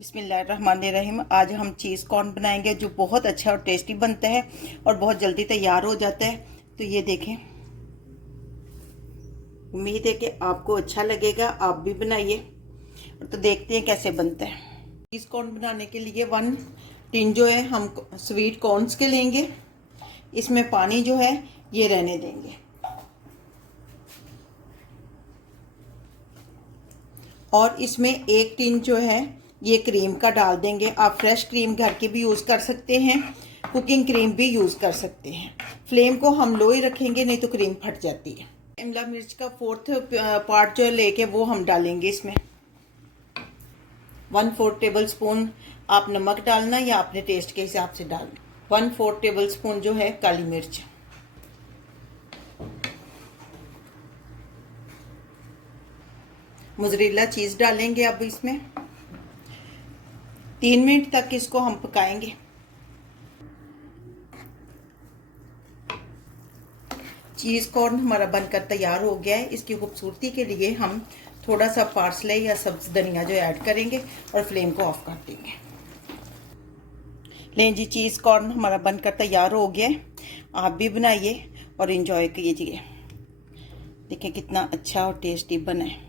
बिस्मिल्लाहिर्रहमानिर्रहीम। आज हम चीज़ कॉर्न बनाएंगे जो बहुत अच्छा और टेस्टी बनता है और बहुत जल्दी तैयार हो जाता है। तो ये देखें, उम्मीद है कि आपको अच्छा लगेगा, आप भी बनाइए। तो देखते हैं कैसे बनता है। चीज़ कॉर्न बनाने के लिए 1 टिन जो है हम स्वीट कॉर्न्स के लेंगे। इसमें पानी जो है ये रहने देंगे और इसमें 1 टिन जो है ये क्रीम का डाल देंगे। आप फ्रेश क्रीम घर की भी यूज़ कर सकते हैं, कुकिंग क्रीम भी यूज़ कर सकते हैं। फ्लेम को हम लो ही रखेंगे, नहीं तो क्रीम फट जाती है। शिमला मिर्च का 4th पार्ट जो लेके वो हम डालेंगे इसमें। 1/4 टेबल स्पून आप नमक डालना या अपने टेस्ट के हिसाब से डालना। 1/4 टेबल स्पून जो है काली मिर्च, मोज़रेला चीज़ डालेंगे। अब इसमें 3 मिनट तक इसको हम पकाएंगे। चीज़ कॉर्न हमारा बनकर तैयार हो गया है। इसकी खूबसूरती के लिए हम थोड़ा सा पार्सले या सब्ज़ धनिया जो ऐड करेंगे और फ्लेम को ऑफ कर देंगे। लें जी, चीज़ कॉर्न हमारा बनकर तैयार हो गया है। आप भी बनाइए और एंजॉय कीजिए। देखिए कितना अच्छा और टेस्टी बना है।